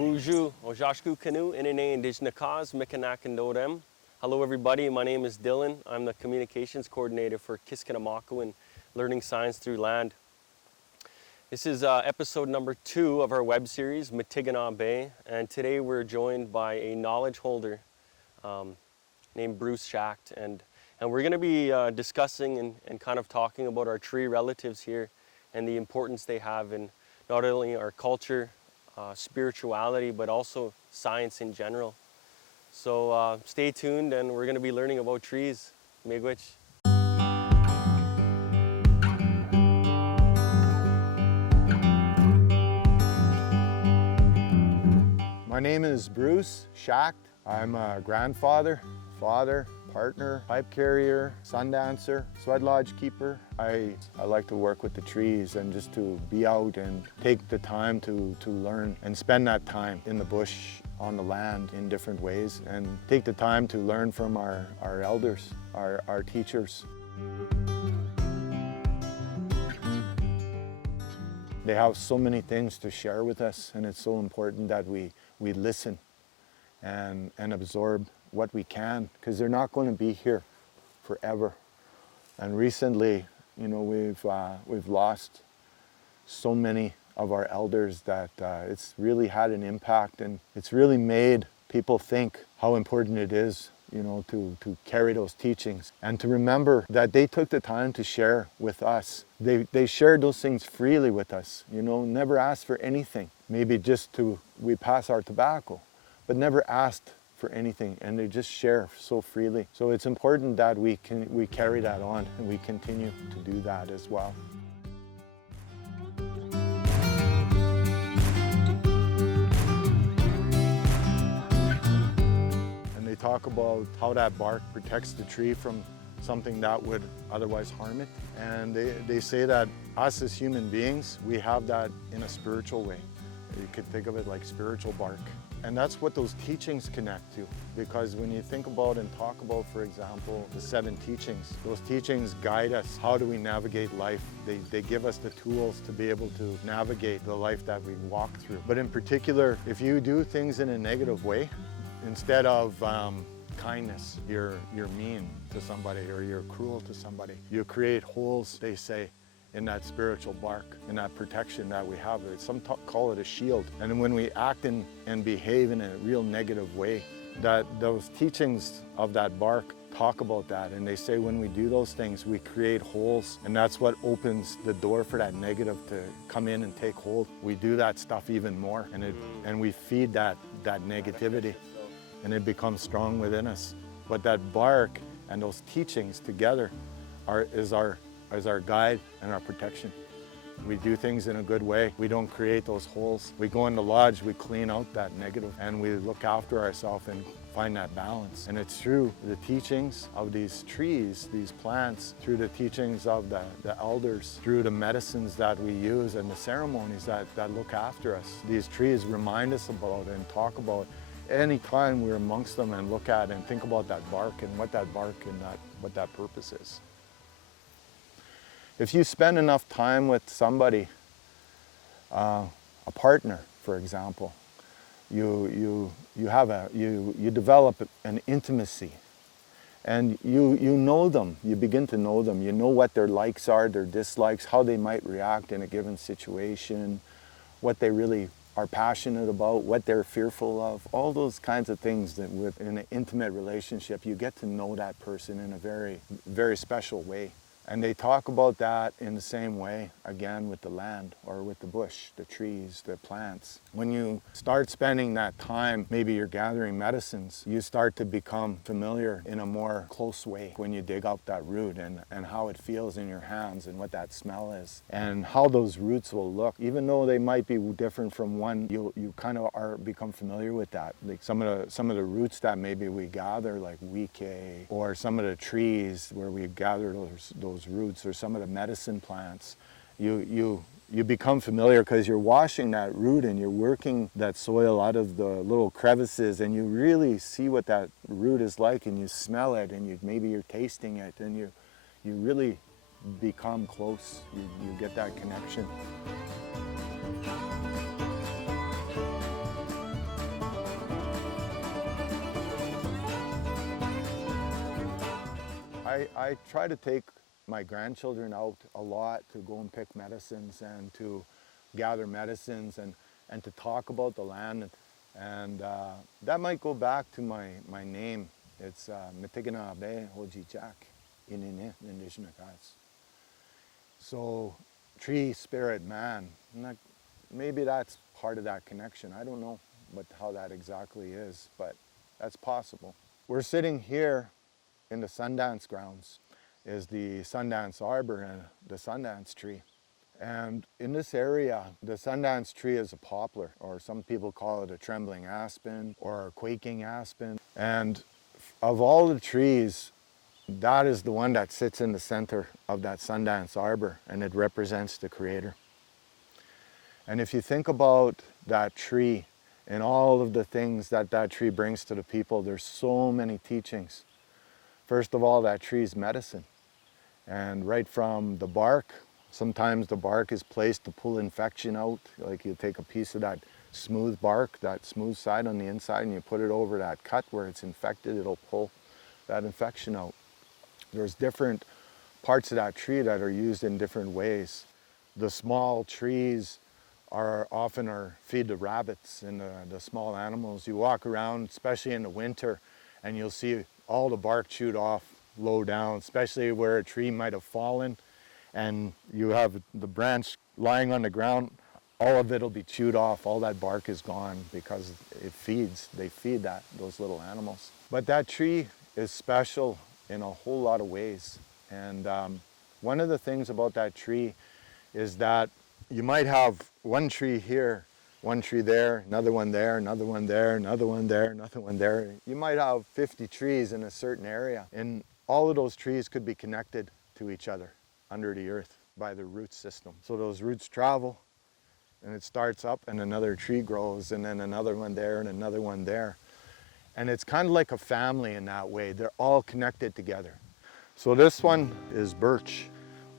Buju, Ojashku Canoe, Inene Indigenous Mitiginaabe. Hello everybody, my name is Dylan. I'm the communications coordinator for Mitiginaabe and Learning Science Through Land. This is episode number 2 of our web series, Mitiginaabe, and today we're joined by a knowledge holder named Bruce Schacht, and we're going to be discussing and kind of talking about our tree relatives here and the importance they have in not only our culture, spirituality, but also science in general. So stay tuned, and we're going to be learning about trees. Miigwech. My name is Bruce Schacht. I'm a grandfather, father, partner, pipe carrier, sundancer, sweat lodge keeper. I like to work with the trees and just to be out and take the time to learn and spend that time in the bush, on the land in different ways, and take the time to learn from our elders, our teachers. They have so many things to share with us, and it's so important that we listen and absorb what we can, because they're not going to be here forever. And recently, you know, we've lost so many of our elders that it's really had an impact, and it's really made people think how important it is, you know, to carry those teachings and to remember that they took the time to share with us. They shared those things freely with us, you know, never asked for anything. Maybe just we pass our tobacco, but never asked for anything, and they just share so freely. So it's important that we carry that on, and we continue to do that as well. And they talk about how that bark protects the tree from something that would otherwise harm it. And they say that us as human beings, we have that in a spiritual way. You could think of it like spiritual bark. And that's what those teachings connect to. Because when you think about and talk about, for example, the 7 teachings, those teachings guide us. How do we navigate life? They give us the tools to be able to navigate the life that we walk through. But in particular, if you do things in a negative way, instead of kindness, you're mean to somebody or you're cruel to somebody, you create holes, they say, in that spiritual bark, in that protection that we have. Some call it a shield. And when we act and behave in a real negative way, that those teachings of that bark talk about that. And they say when we do those things, we create holes, and that's what opens the door for that negative to come in and take hold. We do that stuff even more, and we feed that negativity, and it becomes strong within us. But that bark and those teachings together is our guide and our protection. We do things in a good way. We don't create those holes. We go in the lodge, we clean out that negative, and we look after ourselves and find that balance. And it's through the teachings of these trees, these plants, through the teachings of the elders, through the medicines that we use and the ceremonies that look after us. These trees remind us about and talk about anytime we're amongst them and look at and think about that bark and what that bark and what that purpose is. If you spend enough time with somebody, a partner, for example, you develop an intimacy, and you know them. You begin to know them. You know what their likes are, their dislikes, how they might react in a given situation, what they really are passionate about, what they're fearful of, all those kinds of things that in an intimate relationship, you get to know that person in a very, very special way. And they talk about that in the same way, again, with the land or with the bush, the trees, the plants. When you start spending that time, maybe you're gathering medicines, you start to become familiar in a more close way when you dig up that root and how it feels in your hands and what that smell is and how those roots will look. Even though they might be different from one, you kind of become familiar with that. Like some of the roots that maybe we gather, like wike, or some of the trees where we gather those roots, or some of the medicine plants, you become familiar because you're washing that root and you're working that soil out of the little crevices, and you really see what that root is like, and you smell it, and maybe you're tasting it, and you really become close. You get that connection. I try to take my grandchildren out a lot to go and pick medicines and to gather medicines and to talk about the land. And that might go back to my name. It's Mitiginaabe Inine Nindishnakas. So tree, spirit, man. And that, maybe that's part of that connection. I don't know how that exactly is, but that's possible. We're sitting here in the Sundance grounds, is the Sundance arbor and the Sundance tree. And in this area, the Sundance tree is a poplar, or some people call it a trembling aspen or a quaking aspen. And of all the trees, that is the one that sits in the center of that Sundance arbor, and it represents the Creator. And if you think about that tree and all of the things that that tree brings to the people, there's so many teachings. First of all, that tree's medicine. And right from the bark, sometimes the bark is placed to pull infection out. Like you take a piece of that smooth bark, that smooth side on the inside, and you put it over that cut where it's infected, it'll pull that infection out. There's different parts of that tree that are used in different ways. The small trees are often feed to rabbits and the small animals. You walk around, especially in the winter, and you'll see all the bark chewed off low down, especially where a tree might have fallen and you have the branch lying on the ground. All of it will be chewed off. All that bark is gone because they feed those little animals. But that tree is special in a whole lot of ways. And one of the things about that tree is that you might have one tree here, one tree there, another one there, another one there, another one there, another one there. You might have 50 trees in a certain area, and all of those trees could be connected to each other under the earth by the root system. So those roots travel, and it starts up, and another tree grows, and then another one there, and another one there. And it's kind of like a family in that way. They're all connected together. So this one is birch.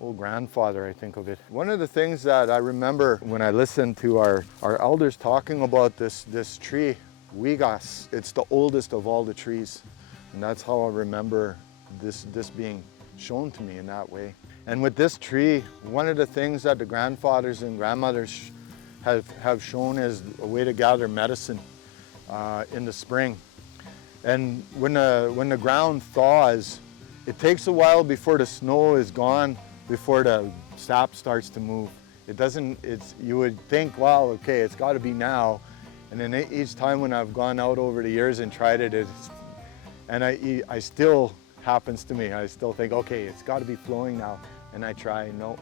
Old grandfather, I think of it. One of the things that I remember when I listened to our elders talking about this tree, Wigas, it's the oldest of all the trees. And that's how I remember this being shown to me in that way. And with this tree, one of the things that the grandfathers and grandmothers have shown is a way to gather medicine in the spring. And when the ground thaws, it takes a while before the snow is gone, before the sap starts to move. You would think, wow, okay, it's got to be now. And then each time when I've gone out over the years and tried it, I still happens to me. I still think, okay, it's got to be flowing now. And I try, no.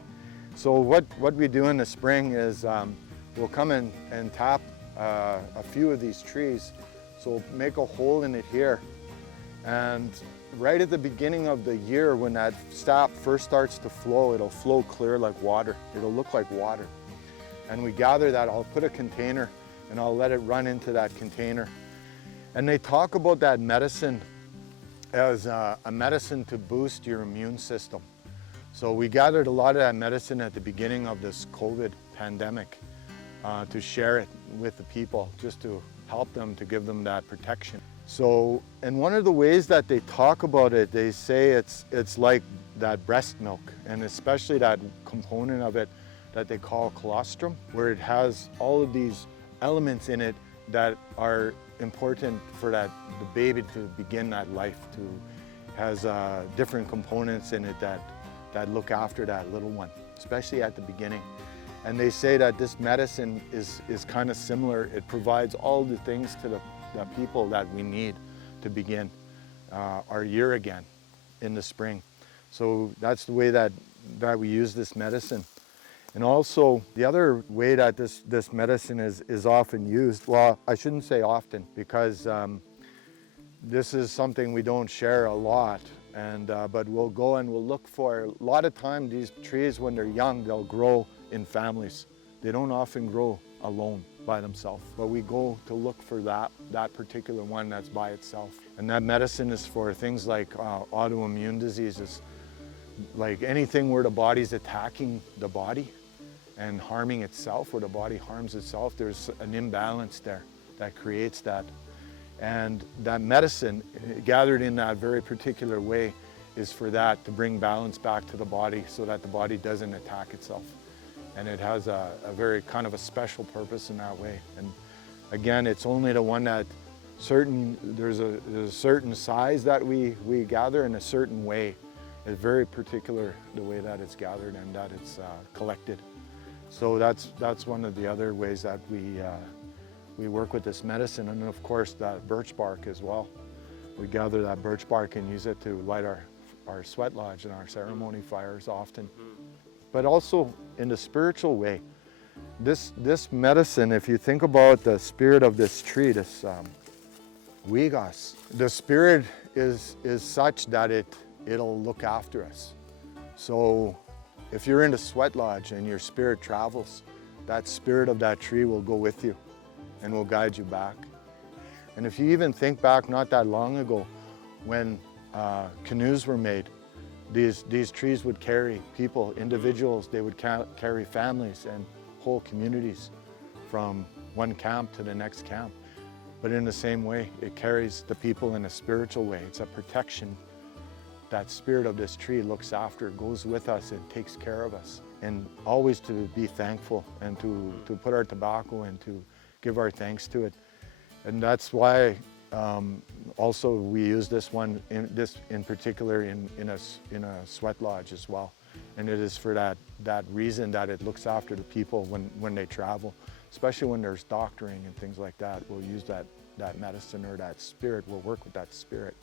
So what we do in the spring is we'll come and tap a few of these trees. So we'll make a hole in it here. And right at the beginning of the year, when that sap first starts to flow, it'll flow clear like water. It'll look like water. And we gather that. I'll put a container and I'll let it run into that container. And they talk about that medicine as a medicine to boost your immune system. So we gathered a lot of that medicine at the beginning of this COVID pandemic to share it with the people, just to help them, to give them that protection. So, and one of the ways that they talk about it, they say it's like that breast milk, and especially that component of it that they call colostrum, where it has all of these elements in it that are important for the baby to begin that life, has different components in it that look after that little one, especially at the beginning. And they say that this medicine is kind of similar. It provides all the things to the people that we need to begin our year again in the spring. So that's the way that we use this medicine. And also the other way that this medicine is often used, well, I shouldn't say often, because this is something we don't share a lot. But we'll go and we'll look for, a lot of time these trees, when they're young, they'll grow in families. They don't often grow alone by themselves, but we go to look for that particular one that's by itself. And that medicine is for things like autoimmune diseases, like anything where the body's attacking the body and harming itself, where the body harms itself. There's an imbalance there that creates that. And that medicine, gathered in that very particular way, is for that, to bring balance back to the body so that the body doesn't attack itself. And it has a very kind of a special purpose in that way. And again, it's only the one that there's a certain size that we gather in a certain way. It's very particular the way that it's gathered and that it's collected. So that's one of the other ways that we work with this medicine. And of course that birch bark as well. We gather that birch bark and use it to light our sweat lodge and our ceremony fires often. But also in the spiritual way. This medicine, if you think about the spirit of this tree, this Wigas, the spirit is such that it'll look after us. So if you're in the sweat lodge and your spirit travels, that spirit of that tree will go with you and will guide you back. And if you even think back not that long ago when canoes were made, these trees would carry people, individuals, they would carry families and whole communities from one camp to the next camp. But in the same way, it carries the people in a spiritual way. It's a protection. That spirit of this tree looks after, goes with us, and takes care of us. And always to be thankful and to put our tobacco and to give our thanks to it. And that's why also we use this one, in particular in a sweat lodge as well. And it is for that reason that it looks after the people when they travel, especially when there's doctoring and things like that. We'll use that medicine or that spirit, we'll work with that spirit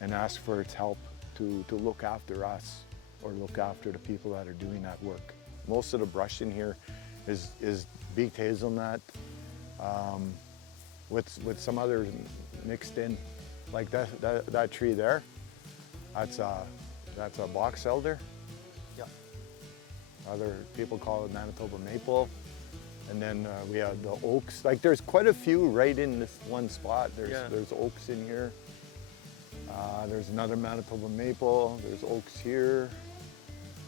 and ask for its help to look after us or look after the people that are doing that work. Most of the brush in here is beaked hazelnut with some others mixed in, like that tree there. That's a box elder. Yeah. Other people call it Manitoba maple. And then we have the oaks. Like there's quite a few right in this one spot. There's oaks in here. There's another Manitoba maple. There's oaks here.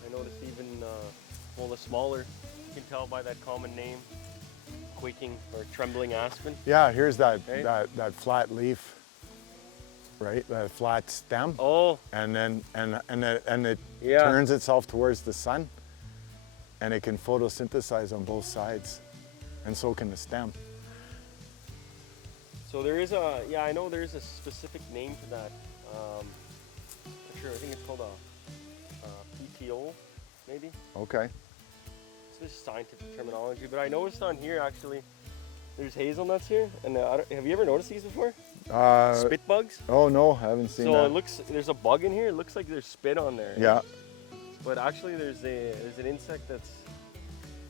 I noticed even the smaller, you can tell by that common name, quaking or trembling aspen. Yeah, here's that flat leaf, right? That flat stem. Oh. And it turns itself towards the sun, and it can photosynthesize on both sides, and so can the stem. So there is I know there is a specific name to that. Not sure, I think it's called a PTO, maybe? Okay. It's just scientific terminology, but I noticed on here actually, there's hazelnuts here, and have you ever noticed these before? Spit bugs? Oh no, I haven't seen that. So it looks, there's a bug in here, it looks like there's spit on there. Yeah. But actually there's an insect that's,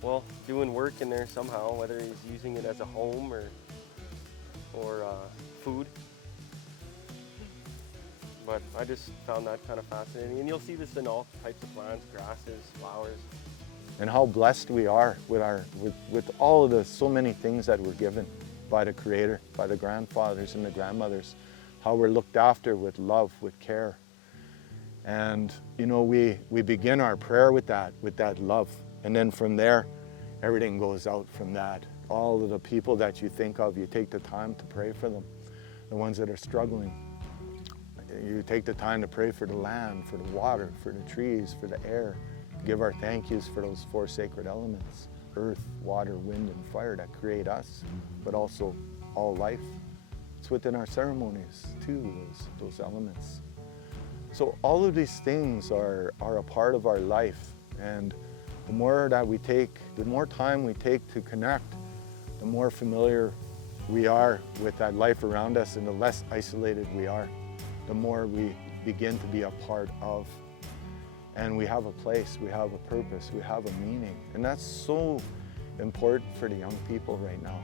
well, doing work in there somehow, whether he's using it as a home or food. But I just found that kind of fascinating. And you'll see this in all types of plants, grasses, flowers. And how blessed we are with all of the so many things that we're given by the Creator, by the grandfathers and the grandmothers, how we're looked after with love, with care. And you know, we begin our prayer with that love. And then from there, everything goes out from that. All of the people that you think of, you take the time to pray for them, the ones that are struggling. You take the time to pray for the land, for the water, for the trees, for the air. Give our thank yous for those four sacred elements, earth, water, wind, and fire that create us, but also all life. It's within our ceremonies too, those elements. So all of these things are a part of our life, and the more that we take, the more time we take to connect, the more familiar we are with that life around us and the less isolated we are, the more we begin to be a part of. And we have a place, we have a purpose, we have a meaning. And that's so important for the young people right now,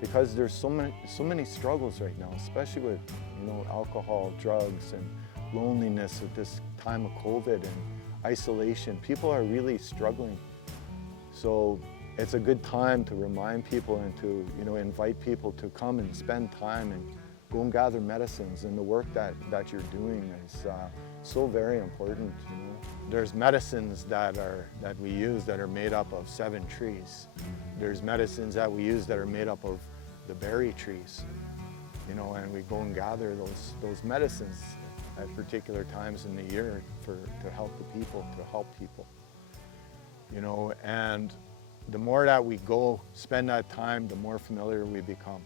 because there's so many struggles right now, especially with, you know, alcohol, drugs, and loneliness at this time of COVID and isolation. People are really struggling. So it's a good time to remind people and to, you know, invite people to come and spend time and go and gather medicines. And the work that you're doing is so very important. You know, there's medicines that we use that are made up of 7 trees. There's medicines that we use that are made up of the berry trees. You know, and we go and gather those medicines. at particular times in the year to help the people, to help people. You know, and the more that we go, spend that time, the more familiar we become.